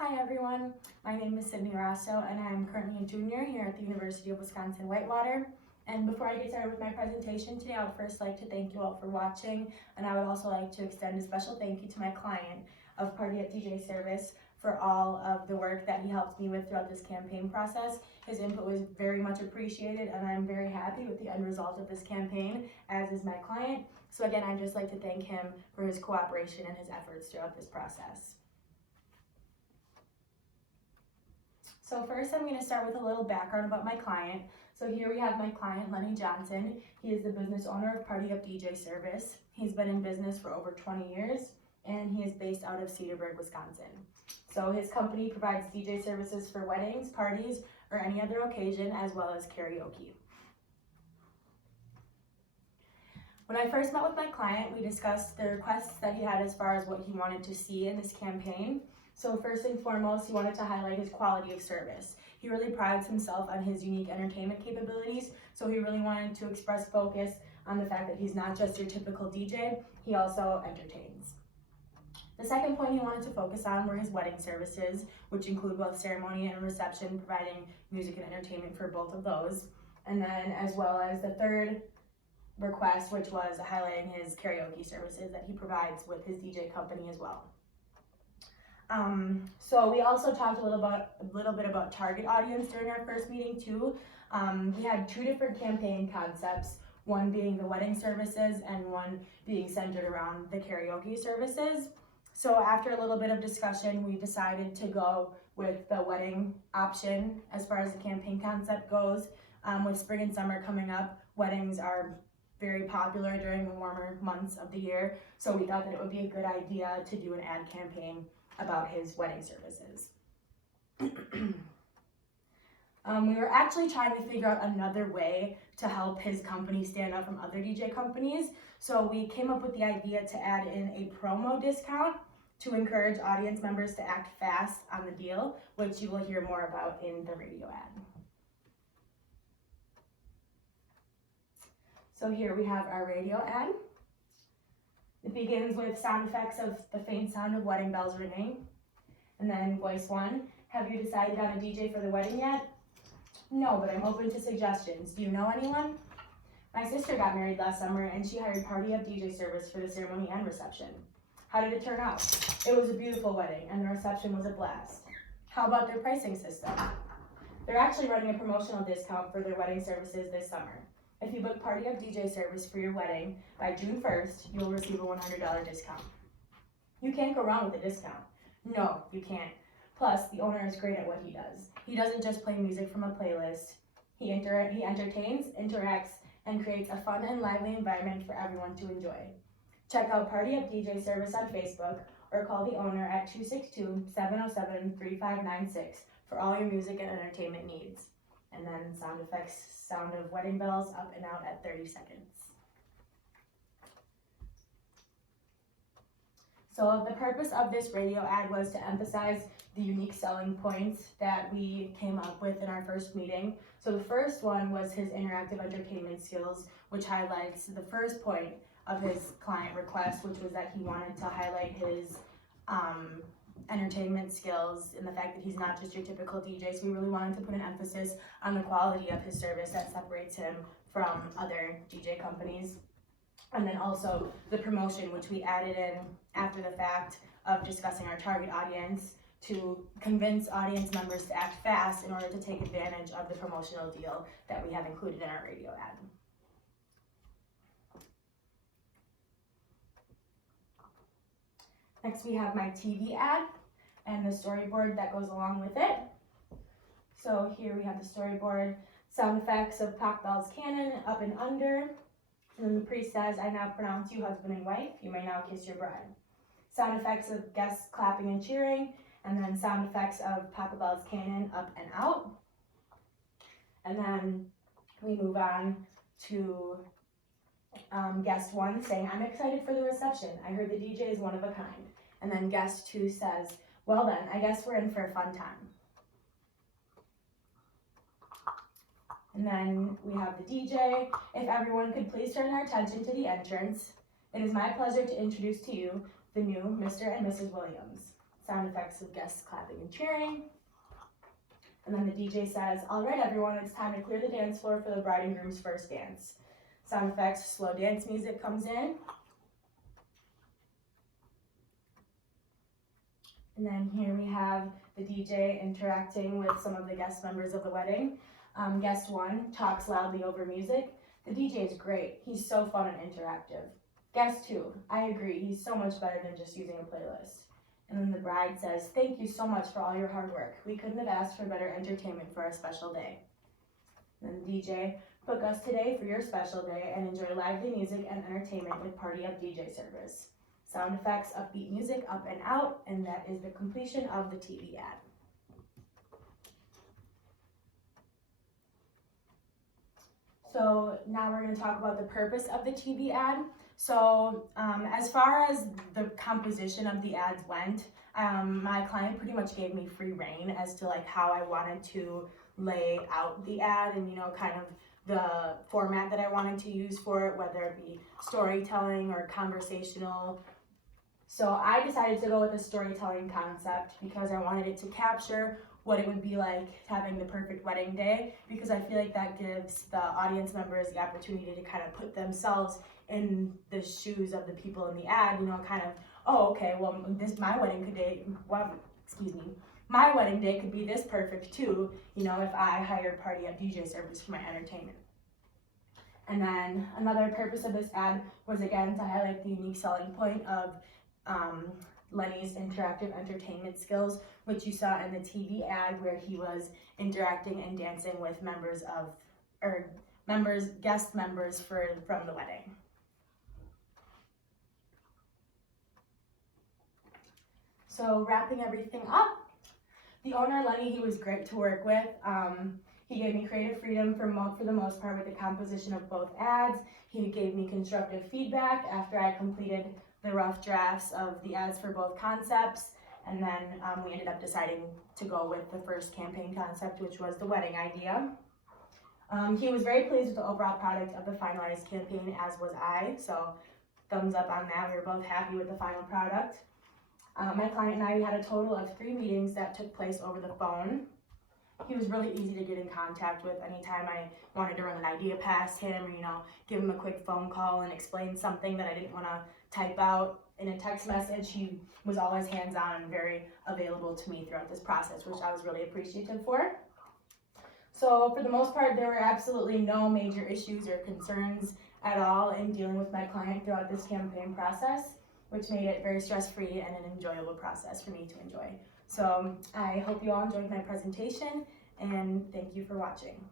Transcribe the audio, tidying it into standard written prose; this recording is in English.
Hi everyone, my name is Rossow and I'm currently a junior here at the University of Wisconsin-Whitewater. And before I get started with my presentation today, I would first like to thank you all for watching, and I would also like to extend a special thank you to my client of Party Up DJ Service for all of the work that he helped me with throughout this campaign process. His input was very much appreciated, and I'm very happy with the end result of this campaign, as is my client. So again, I'd just like to thank him for his cooperation and his efforts throughout this process. So first I'm going to start with a little background about my client. So here we have my client, Lenny Johnson. He is the business owner of Party Up DJ Service. He's been in business for over 20 years, and he is based out of Cedarburg, Wisconsin. So his company provides DJ services for weddings, parties, or any other occasion, as well as karaoke. When I first met with my client, we discussed the requests that he had as far as what he wanted to see in this campaign. So first and foremost, he wanted to highlight his quality of service. He really prides himself on his unique entertainment capabilities, so he really wanted to express focus on the fact that he's not just your typical DJ, he also entertains. The second point he wanted to focus on were his wedding services, which include both ceremony and reception, providing music and entertainment for both of those. And then as well as the third request, which was highlighting his karaoke services that he provides with his DJ company as well. So we also talked a little bit about target audience during our first meeting too. We had two different campaign concepts, one being the wedding services and one being centered around the karaoke services. So after a little bit of discussion, we decided to go with the wedding option as far as the campaign concept goes. With spring and summer coming up, weddings are very popular during the warmer months of the year, so we thought that it would be a good idea to do an ad campaign about his wedding services. We were actually trying to figure out another way to help his company stand out from other DJ companies, so we came up with the idea to add in a promo discount to encourage audience members to act fast on the deal, which you will hear more about in the radio ad. So here we have our radio ad. It begins with sound effects of the faint sound of wedding bells ringing. And then voice one, have you decided on a DJ for the wedding yet? No, but I'm open to suggestions. Do you know anyone? My sister got married last summer and she hired Party Up DJ service for the ceremony and reception. How did it turn out? It was a beautiful wedding and the reception was a blast. How about their pricing system? They're actually running a promotional discount for their wedding services this summer. If you book Party Up DJ service for your wedding by June 1st, you'll receive a $100 discount. You can't go wrong with a discount. No, you can't. Plus, the owner is great at what he does. He doesn't just play music from a playlist. He entertains, interacts, and creates a fun and lively environment for everyone to enjoy. Check out Party Up DJ service on Facebook or call the owner at 262-707-3596 for all your music and entertainment needs. And then sound effects, sound of wedding bells up and out at 30 seconds. So the purpose of this radio ad was to emphasize the unique selling points that we came up with in our first meeting. So the first one was his interactive entertainment skills, which highlights the first point of his client request, which was that he wanted to highlight his entertainment skills and the fact that he's not just your typical DJ. So we really wanted to put an emphasis on the quality of his service that separates him from other DJ companies. And then also the promotion, which we added in after the fact of discussing our target audience to convince audience members to act fast in order to take advantage of the promotional deal that we have included in our radio ad. Next we have my TV ad and the storyboard that goes along with it. So here we have the storyboard, sound effects of Pop Bells Cannon, up and under. And then the priest says, I now pronounce you husband and wife, you may now kiss your bride. Sound effects of guests clapping and cheering, and then sound effects of Papa Bell's Cannon, up and out. And then we move on to guest one saying, I'm excited for the reception. I heard the DJ is one of a kind. And then guest two says, well then, I guess we're in for a fun time. And then we have the DJ. If everyone could please turn their attention to the entrance. It is my pleasure to introduce to you the new Mr. and Mrs. Williams. sound effects of guests clapping and cheering. And then the DJ says, "All right, everyone, it's time to clear the dance floor for the bride and groom's first dance." Sound effects, slow dance music comes in. And then here we have the DJ interacting with some of the guest members of the wedding. Guest 1 talks loudly over music. The DJ is great. He's so fun and interactive. Guest 2, I agree. He's so much better than just using a playlist. And then the bride says, "Thank you so much for all your hard work. We couldn't have asked for better entertainment for our special day." And then the DJ, "Book us today for your special day and enjoy lively music and entertainment with Party Up DJ service." Sound effects, upbeat music, up and out, and that is the completion of the TV ad. So now we're going to talk about the purpose of the TV ad. So as far as the composition of the ads went, my client pretty much gave me free reign as to like how I wanted to lay out the ad and, you know, kind of the format that I wanted to use for it, whether it be storytelling or conversational. So I decided to go with a storytelling concept because I wanted it to capture what it would be like having the perfect wedding day, because I feel like that gives the audience members the opportunity to kind of put themselves in the shoes of the people in the ad, you know, kind of, oh, okay, well, my wedding day could be this perfect too, you know, if I hired Party Up DJ service for my entertainment. And then another purpose of this ad was, again, to highlight the unique selling point of Lenny's interactive entertainment skills, which you saw in the TV ad where he was interacting and dancing with guest members from the wedding. So wrapping everything up, the owner, Lenny, he was great to work with. He gave me creative freedom for the most part with the composition of both ads. He gave me constructive feedback after I completed the rough drafts of the ads for both concepts, and then we ended up deciding to go with the first campaign concept, which was the wedding idea. He was very pleased with the overall product of the finalized campaign, as was I, so thumbs up on that. We were both happy with the final product. My client and I had a total of 3 meetings that took place over the phone. He was really easy to get in contact with anytime I wanted to run an idea past him, or, you know, give him a quick phone call and explain something that I didn't want to type out in a text message. He was always hands-on and very available to me throughout this process, which I was really appreciative for. So for the most part, there were absolutely no major issues or concerns at all in dealing with my client throughout this campaign process, which made it very stress-free and an enjoyable process for me to enjoy. So I hope you all enjoyed my presentation, and thank you for watching.